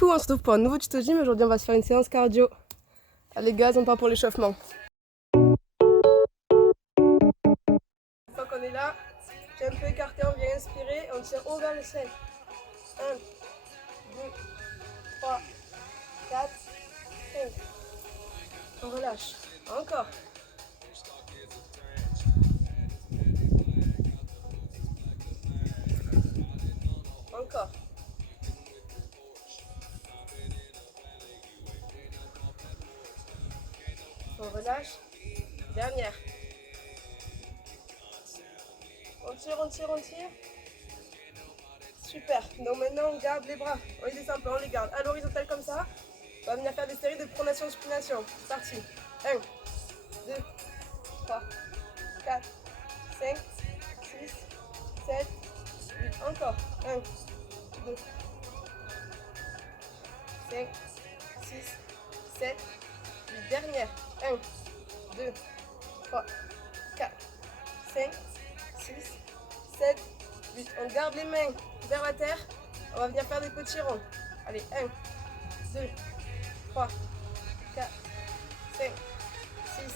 Coucou, on se retrouve pour un nouveau tuto gym. Aujourd'hui on va se faire une séance cardio. Les gaz, on part pour l'échauffement. Une fois qu'on est là, j'ai un peu écarté, on vient inspirer, on tire haut vers le ciel. 1, 2, 3, 4, 5. On relâche. Encore. Encore. On relâche. Dernière. On tire, on tire, on tire. Super. Donc maintenant on garde les bras. On les descend pas, on les garde à l'horizontale comme ça. On va venir faire des séries de pronation-supination. C'est parti. 1, 2, 3, 4, 5, 6, 7, 8. Encore. 1, 2, 5, 6, 7, 8. Dernière. 1, 2, 3, 4, 5, 6, 7, 8. On garde les mains vers la terre. On va venir faire des petits ronds. Allez, 1, 2, 3, 4, 5, 6,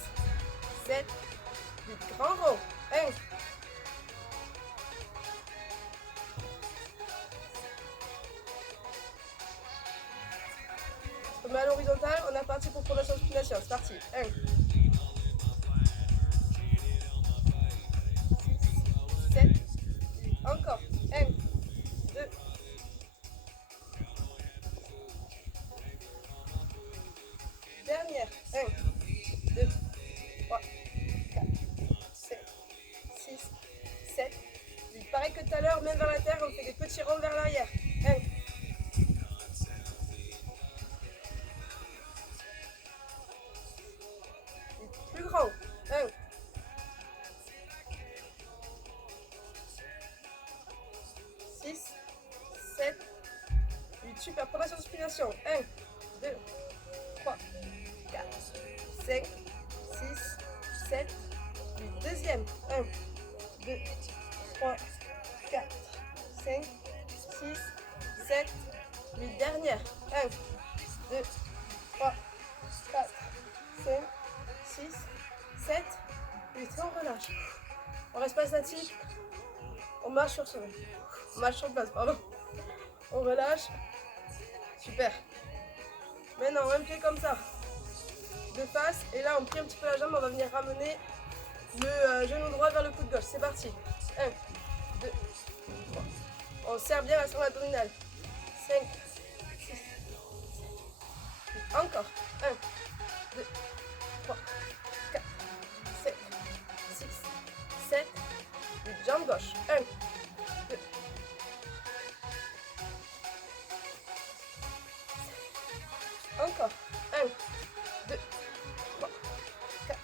7, 8. Grand rond. 1, on met à l'horizontale, on est parti pour pronation supination. C'est parti. 1, 7, 8. Encore. 1, 2, 8. Dernière. 1, 2, 3, 4, 5, 6, 7, 8. Pareil que tout à l'heure, même vers la terre, on fait des petits ronds vers l'arrière. 1, plus grand. 1, 6, 7, 8. Super. Pronation supination. 1, 2, 3, 4, 5, 6, 7, 8. Deuxième. 1, 2, 3, 4, 5, 6, 7, 8. Dernière. 1, 2, 3, 4, 5, 6, 7, 8. On relâche. On reste pas statique. On marche sur son. On marche sur place, pardon. On relâche. Super. Maintenant, un pied comme ça. De face. Et là, on plie un petit peu la jambe. On va venir ramener le genou droit vers le coude gauche. C'est parti. 1, 2, 3. On serre bien la sangle abdominale. 5, 6, 7, 8. Encore. 1, 2, 3, 4, 5, 6, 7, 8. Jambe gauche. 1, 2, encore. 1, 2, 3, 4,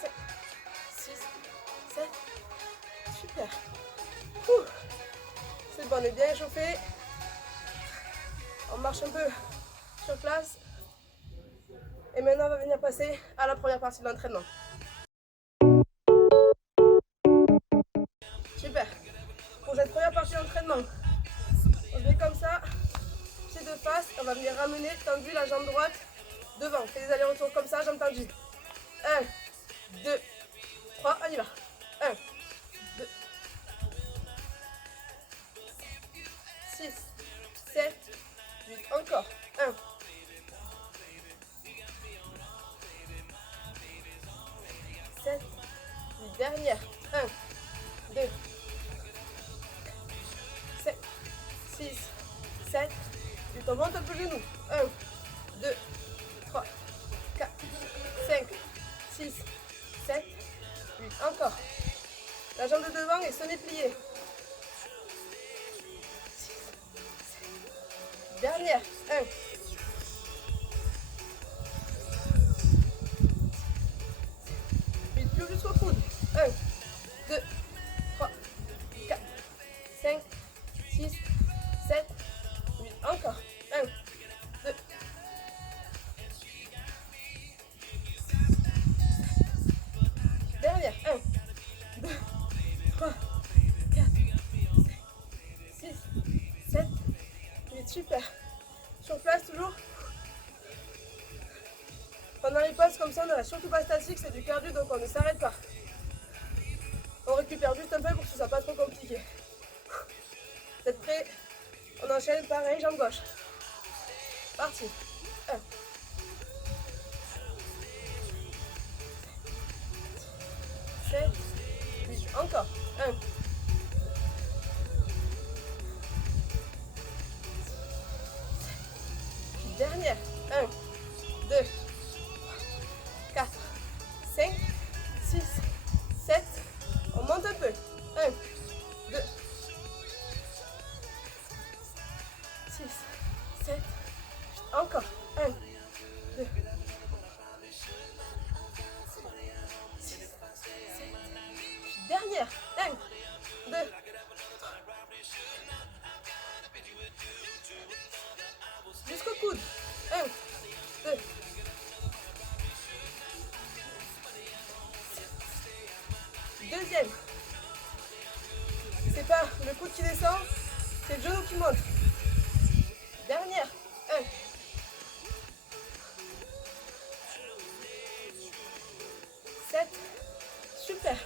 5, 6, 7. Super. C'est bon, on est bien échauffé. On marche un peu sur place. Et maintenant, on va venir passer à la première partie de l'entraînement. Super. Pour cette première partie d'entraînement, on se met comme ça, pied de face. On va venir ramener tendu la jambe droite devant. On fait des allers-retours comme ça, jambe tendue. 1, 2, 3, on y va. 1, 2, 6, 7, 8. Encore. 1, 7, 8. Dernière. 1, 2, 7, 6, 7, 8. On monte un peu le genou. 1, 2, 3, 4, 5, 6, 7, 8. Encore. La jambe de devant est semi-pliée. 6, 7. Dernière. 1, 8. Plus jusqu'au coude. 1, 2, 3, 4, 5, 6, 7, 8. Encore. 1, 2, 7. Dernière. 1, 2, 3, 4, 5, 6, 7, 8. Super. Sur place toujours. Pendant les pauses comme ça, on ne reste surtout pas statique, c'est du cardio, donc on ne s'arrête pas. On récupère juste un peu pour que ce soit pas trop compliqué. Vous êtes prêts? On enchaîne, pareil, jambe gauche. Parti. 1. 7. 8. Encore. 1. Dernière. 1, 2, 4, 5, 6, 7. On monte un peu. 1, 2, 6, 7. Encore. 1, 2, 6, 7. Dernière. 1, 2, jusqu'au coude. 1, 2. Deuxième. C'est pas le coude qui descend, c'est le genou qui monte. Dernière. 1. 7. Super.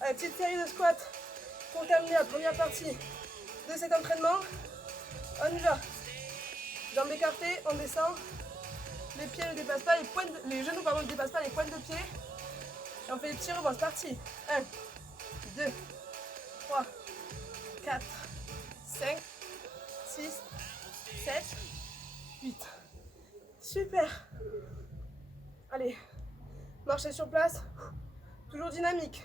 Allez, petite série de squats pour terminer la première partie de cet entraînement. On y va. Jambes écartées, on descend. Les pieds ne dépassent pas, les genoux ne dépassent pas les pointes de pied. Et on fait des petits rebonds. C'est parti. 1, 2, 3, 4, 5, 6, 7, 8. Super. Allez, marchez sur place. Toujours dynamique.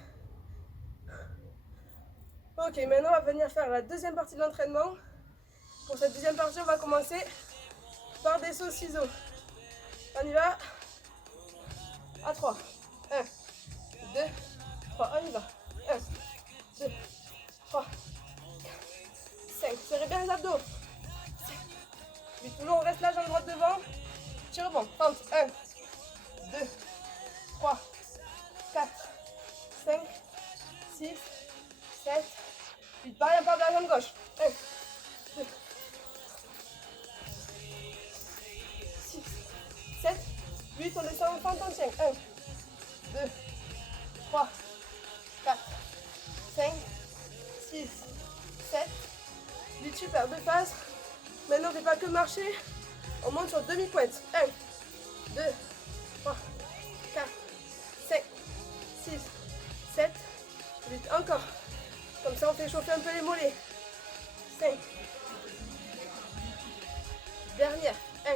Ok, maintenant on va venir faire la deuxième partie de l'entraînement. Pour cette deuxième partie, on va commencer par des sauts ciseaux. On y va. À 3. 1, 2, 3. On y va. 1, 2, 3, 5. Serrez bien les abdos. 8. Toujours on reste là, jambe droite devant. Petit rebond. Tente. 1, 2, 3, 4, 5, 6, 7, 8. Pareil, on part de la jambe gauche. 1, 2, 6, 7, 8. On descend, on fente, on tient. 1, 2, 3, 4, 5, 6, 7, 8. Super. Deux phases. Maintenant, on ne fait pas que marcher. On monte sur demi-pointe. 1, 2, 3, 4, 5, 6, 7, 8. Encore. Comme ça, on fait chauffer un peu les mollets. 5. Dernière. 1.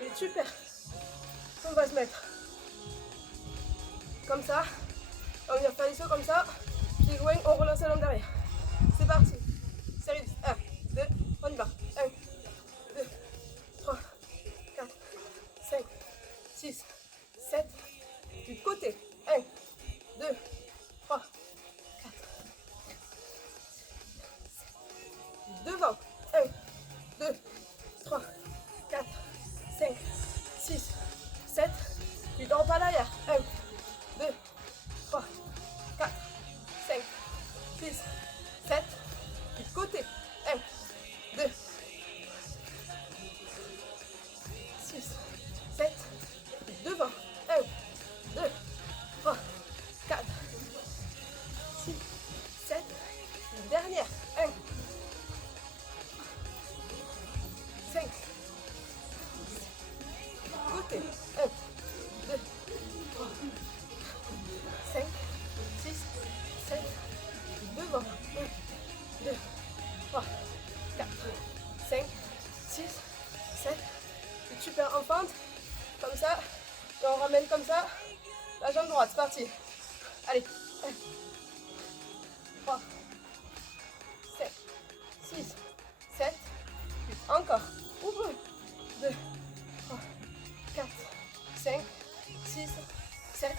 8. Super. On va se mettre comme ça. On va venir faire les sauts comme ça. Pieds joints, on relance la jambe derrière. C'est parti. Série 10. 1, 2, on y va. 1, 2, 3, 4, 5, 6, 7, 8. Côté. 1, 2, 3, 4. Devant. 1, 2, 3, 4, 5, 6, 7, 8. On repart l'arrière. 1, 2, 3, 4, 5, 6, 7, 8. Côté. 1, 2, 6, 7, 8. Devant. 1, 2, 3, 4, 6, 7. Dernière. 1, 5. Côté. 1, 2, 3, 5, 6, 7. Devant. 1, 2, 3, 4, 5, 6, 7. Et super en fente. Comme ça. Et on ramène comme ça. La jambe droite. C'est parti. Allez. 1, 3, 5, 6, 7, 8. Encore. Ouvre. 2, 3, 4, 5, 6, 7,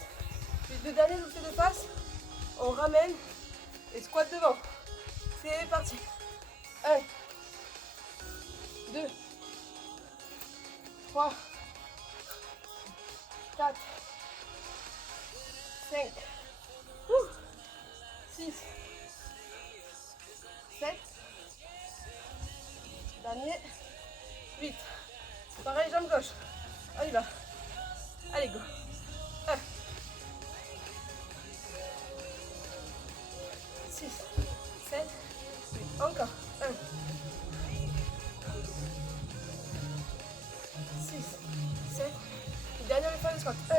8. Le dernier, je vous fais de face. On ramène et squat devant. C'est parti. 1, 2, 3, 4, 5, 6, 7, dernier, 8. Pareil, jambe gauche. On y va. Allez, go. 1, 6, 7, 8. Encore. 1, 6, 7. Dernière fois de squat. 1,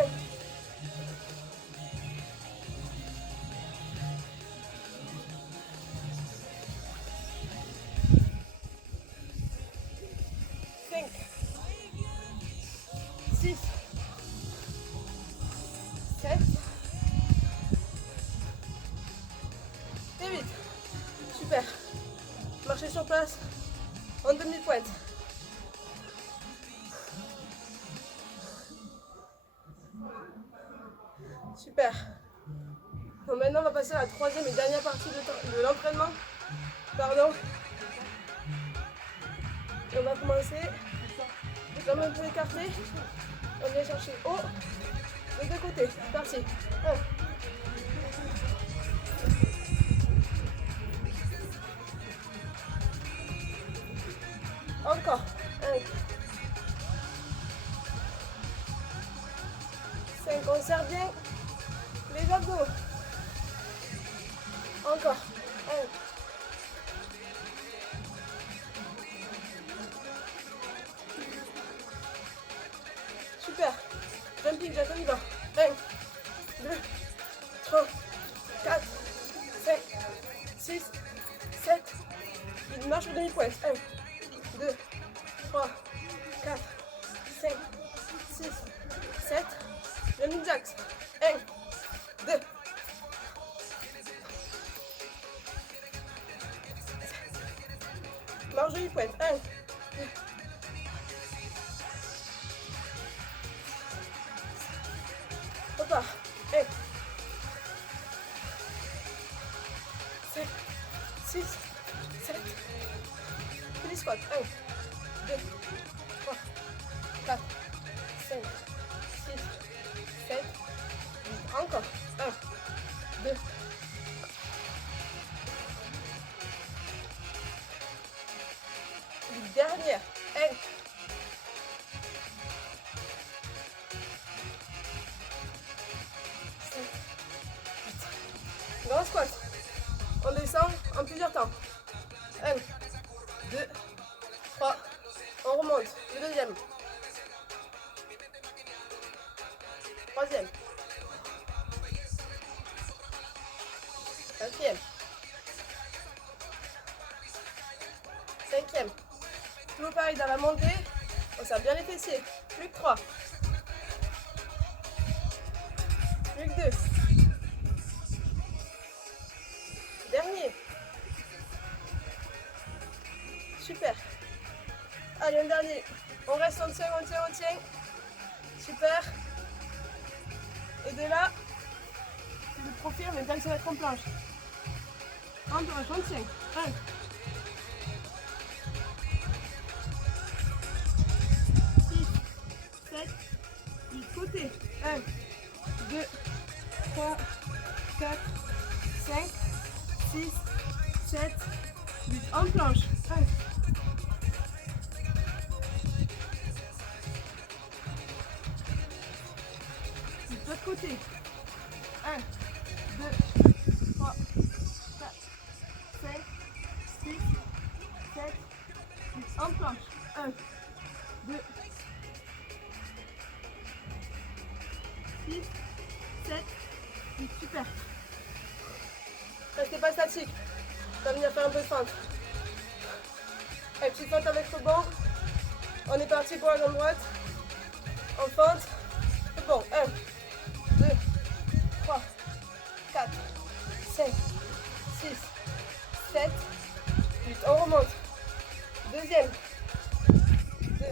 5, 6, 7 et 8. Super. Marchez sur place en demi-pointe. Super. Donc maintenant on va passer à la troisième et dernière partie de l'entraînement. Pardon. Et on va commencer. Jambes un peu écartées. On vient chercher haut. Les deux côtés. C'est parti. 1. Encore. 1. 5. On serre bien les abdos. Encore. 1. Super. Jumping jack, on y va. 1, 2, 3, 4, 5, 6, 7. Il marche au demi-pointe. 1, 2, 3, 4, 5, 6, 7. Jumping jacks. 1, 2. Marche au demi-pointe. 1, 2. Repart. 1, 5, 6, 7. Petit squat. 1, 2, 3, 4, 5, 6, 7. Encore. 1, 2. Dernière. 1. 7, 8. Grand squat. On descend en plusieurs temps. 1, 2, 3. On remonte. Le deuxième. Troisième. Quatrième. Cinquième. Toujours pareil dans la montée. On serre bien les fessiers. Plus que 3. Plus que 2. Dernier. Super. Allez, un dernier. On reste, on tient, on tient, on tient. Super. Et de là, c'est le profil, mais bien que ça va être en planche. En planche, on tient. 1. 6, 7, 8. Côté. 1, 2, 3, 4, 5, 6, 7, 8. En planche. 1. De l'autre côté. 1, 2, 3, 4, 5, 6, 7, 8. En planche. 1, 2, 6, 7, 8. Super. Restez pas statique. On va venir faire un peu de fente. Allez, petite fente avec le banc. On est parti pour la jambe droite. En fente. C'est bon. 1, 2, 3, 4, 5, 6, 7, 8. On remonte. Deuxième. 2,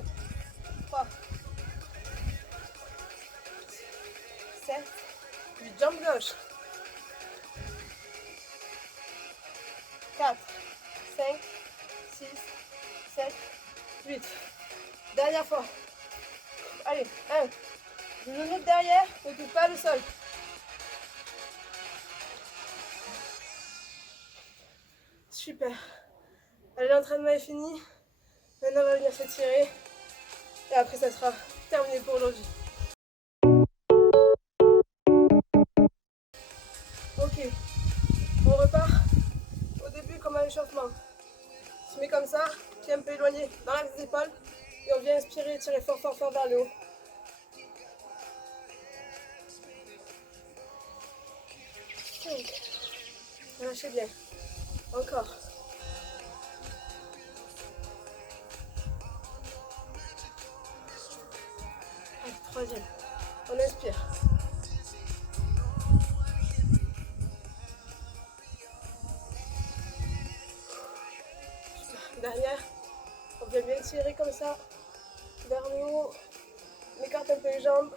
3, 7, 8. Jambe gauche. 4, 5, 6, 7, 8. Dernière fois. Allez, 1. Je me mets derrière, ne touche pas le sol. Super. Allez, l'entraînement est fini. Maintenant, on va venir s'étirer. Et après, ça sera terminé pour aujourd'hui. Ok. On repart au début comme un échauffement. On se met comme ça, pied un peu éloigné dans l'axe des épaules. Et on vient inspirer et tirer fort, fort, fort vers le haut. 5. Relâchez bien. Encore. Allez, 3e. On inspire. Super. Dernière. On vient bien tirer comme ça vers le haut. On écarte un peu les jambes.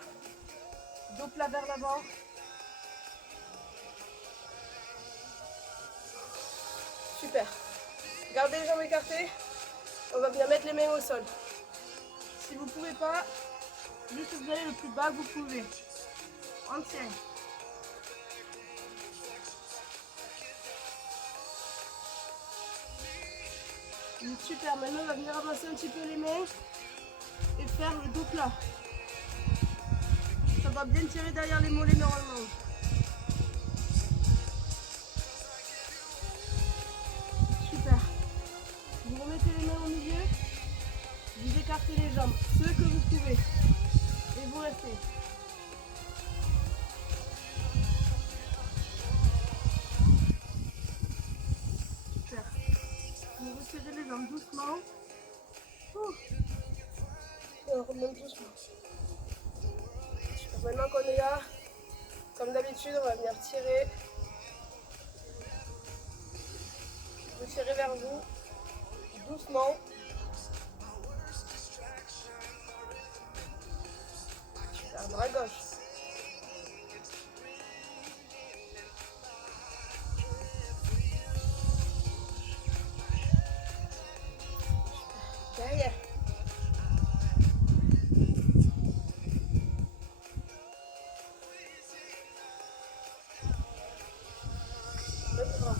Dos plat vers l'avant. Super. Gardez les jambes écartées. On va bien mettre les mains au sol. Si vous ne pouvez pas, juste vous allez le plus bas que vous pouvez. On tient. Super. Maintenant, on va venir avancer un petit peu les mains et faire le dos plat. Ça va bien tirer derrière les mollets normalement. Super. Vous remettez les mains au milieu. Vous écartez les jambes, ce que vous pouvez. Et vous restez. Super. Vous resserrez les jambes doucement. Et on remonte doucement. Super. Maintenant qu'on est là, comme d'habitude, on va venir tirer. Vous tirez vers vous, doucement. Super. Bras gauche. Derrière. L'autre bras.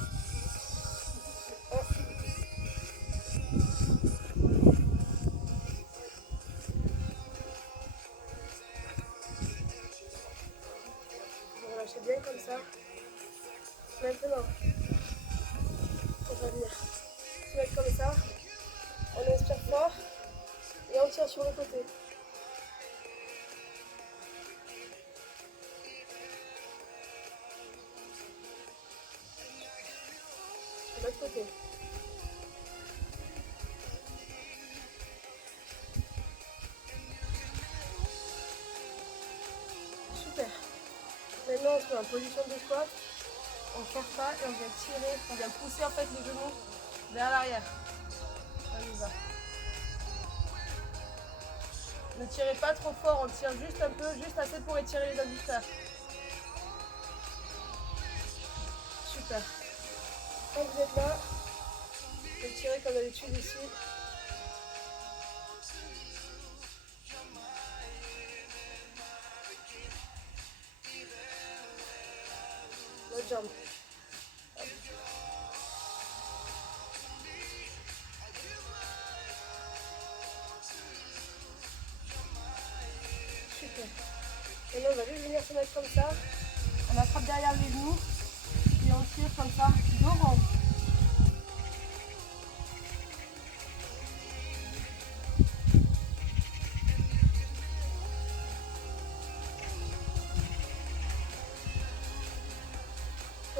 Vous relâchez bien comme ça. Maintenant, on va venir se mettre comme ça. On inspire fort et on tire sur le côté. De l'autre côté. Super. Maintenant, on se met en position de squat. On ferme pas et on vient tirer, on vient pousser en fait les genoux vers l'arrière. On y va. Ne tirez pas trop fort, on tire juste un peu, juste assez pour étirer les adducteurs. Super. Quand vous êtes là, vous tirez comme d'habitude ici. L'autre jambe. Super. Et là, on va juste venir se mettre comme ça. On attrape derrière les genoux et on tire comme ça, dos rond.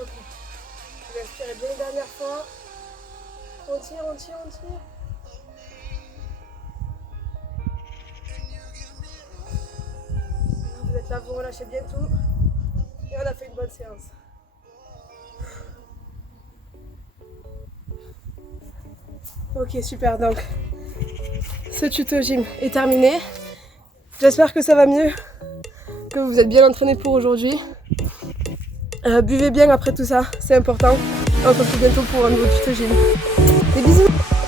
Ok. Vous inspirez bien une dernière fois. On tire, on tire, on tire. Vous êtes là, vous relâchez bien tout. Et on a fait une bonne séance. Ok, super. Donc, ce tuto gym est terminé. J'espère que ça va mieux, que vous êtes bien entraînés pour aujourd'hui. Buvez bien après tout ça, c'est important. On se retrouve bientôt pour un nouveau tuto gym. Des bisous!